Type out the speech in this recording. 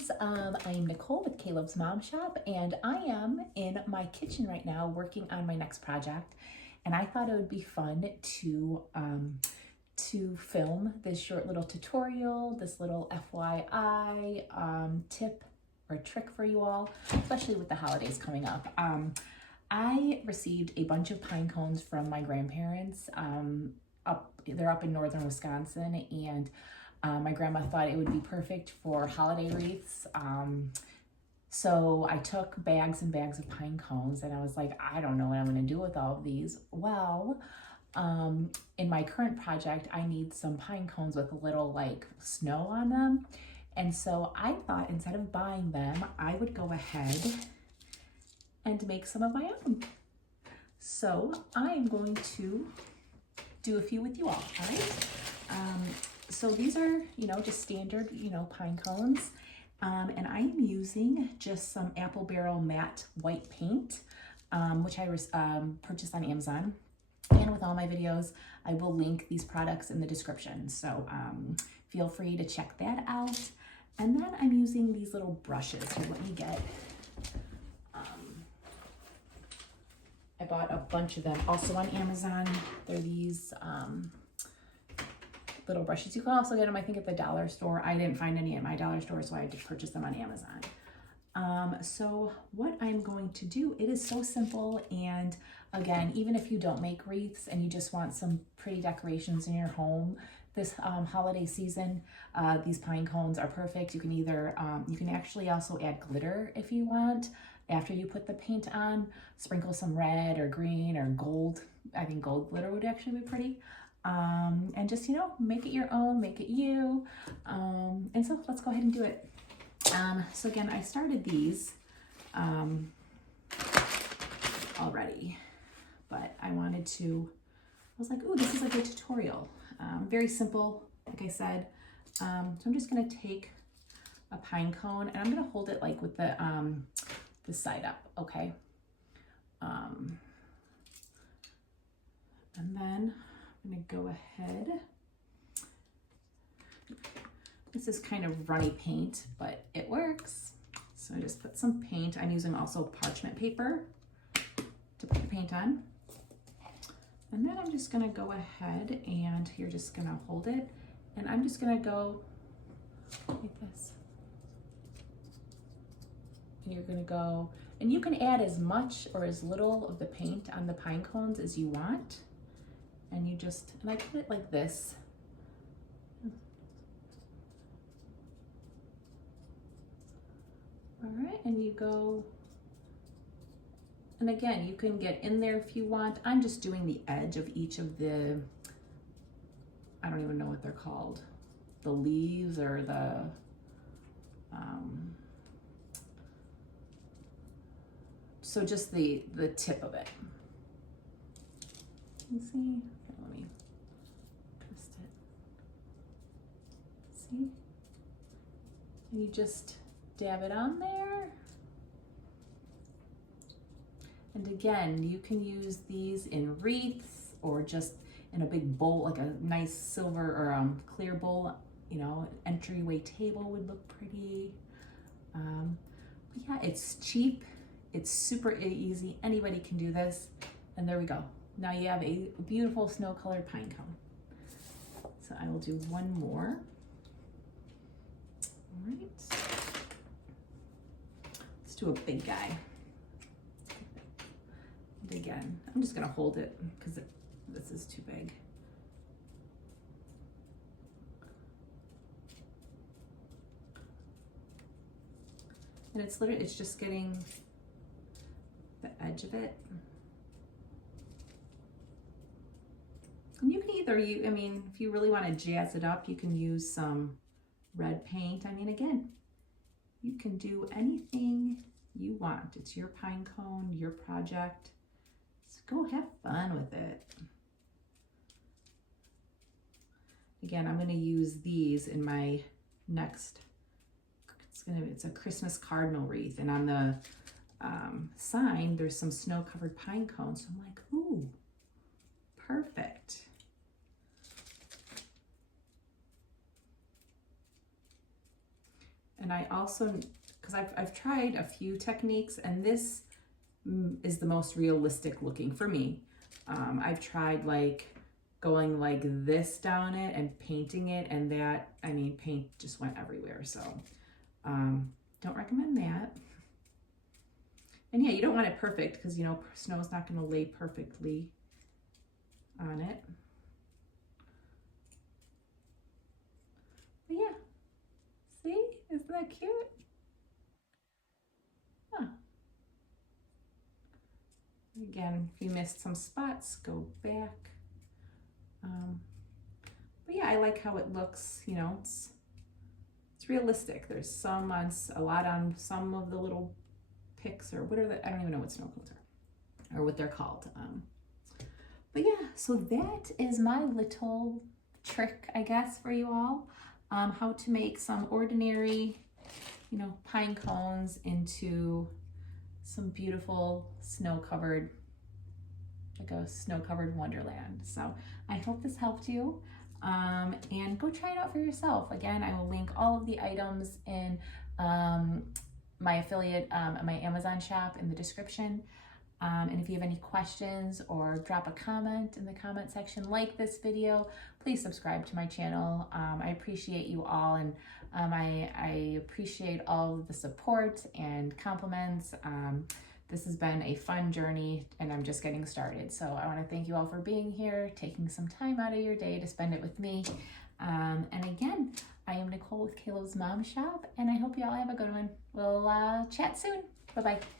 guys, I'm Nicole with Caleb's Mom Shop, and I am in my kitchen right now working on my next project. And I thought it would be fun to film this short little tutorial, this little FYI tip or trick for you all, especially with the holidays coming up. I received a bunch of pine cones from my grandparents. They're up in northern Wisconsin, and my grandma thought it would be perfect for holiday wreaths. So I took bags and bags of pine cones, and I was like, I don't know what I'm gonna do with all of these. Well, in my current project, I need some pine cones with a little like snow on them. And so I thought instead of buying them, I would go ahead and make some of my own. So I am going to do a few with you all right? So these are, just standard, pine cones. And I am using just some Apple Barrel matte white paint, which I purchased on Amazon. And with all my videos, I will link these products in the description. So feel free to check that out. And then I'm using these little brushes. Here, let me get, I bought a bunch of them also on Amazon. They're these little brushes. You can also get them, I think, at the dollar store. I didn't find any at my dollar store, so I had to purchase them on Amazon. So what I'm going to do, it is so simple. And again, even if you don't make wreaths and you just want some pretty decorations in your home this holiday season, these pine cones are perfect. You can either, you can actually also add glitter if you want. After you put the paint on, sprinkle some red or green or gold. I think gold glitter would actually be pretty. And just, make it your own, make it you. And so let's go ahead and do it. So again, I started these already, but I was like, ooh, this is a good tutorial. Very simple, like I said. So I'm just gonna take a pine cone and I'm gonna hold it like with the side up, okay? And then I'm gonna go ahead. This is kind of runny paint, but it works. So I just put some paint. I'm using also parchment paper to put the paint on. And then I'm just gonna go ahead and you're just gonna hold it. And I'm just gonna go like this. And you're gonna go, and you can add as much or as little of the paint on the pine cones as you want. And you just, and I put it like this. All right, and you go, and again, you can get in there if you want. I'm just doing the edge of each of the, I don't even know what they're called, the leaves or the, so just the tip of it. You see? Here, let me twist it. See? And you just dab it on there. And again, you can use these in wreaths or just in a big bowl, like a nice silver or clear bowl, entryway table would look pretty. But yeah, it's cheap. It's super easy. Anybody can do this. And there we go. Now you have a beautiful snow-colored pine cone. So I will do one more. All right. Let's do a big guy. And again, I'm just gonna hold it because this is too big. And it's literally, it's just getting the edge of it. And you can either, if you really want to jazz it up, you can use some red paint. Again, you can do anything you want. It's your pine cone, your project. So go have fun with it. Again, I'm going to use these in my next, it's a Christmas cardinal wreath. And on the sign, there's some snow-covered pine cones. So I'm like, ooh, perfect. And And I also, because I've tried a few techniques, and this is the most realistic looking for me. I've tried like going like this down it and painting it, and that, I mean, paint just went everywhere. So don't recommend that. And yeah, you don't want it perfect because, you know, snow's not going to lay perfectly on it. But yeah, see, isn't that cute? Huh. Again, if you missed some spots, go back. But yeah, I like how it looks, you know, it's realistic. There's some on, a lot on some of the little picks, or what are the, I don't even know what snow cones are, or what they're called. But yeah, so that is my little trick, I guess, for you all. How to make some ordinary, you know, pine cones into some beautiful snow-covered, like a snow-covered wonderland. So I hope this helped you. And go try it out for yourself. Again, I will link all of the items in my affiliate, my Amazon shop in the description. And if you have any questions or drop a comment in the comment section, like this video, please subscribe to my channel. I appreciate you all, and I appreciate all of the support and compliments. This has been a fun journey, and I'm just getting started. So I want to thank you all for being here, taking some time out of your day to spend it with me. And again, I am Nicole with Caleb's Mom Shop, and I hope you all have a good one. We'll chat soon. Bye-bye.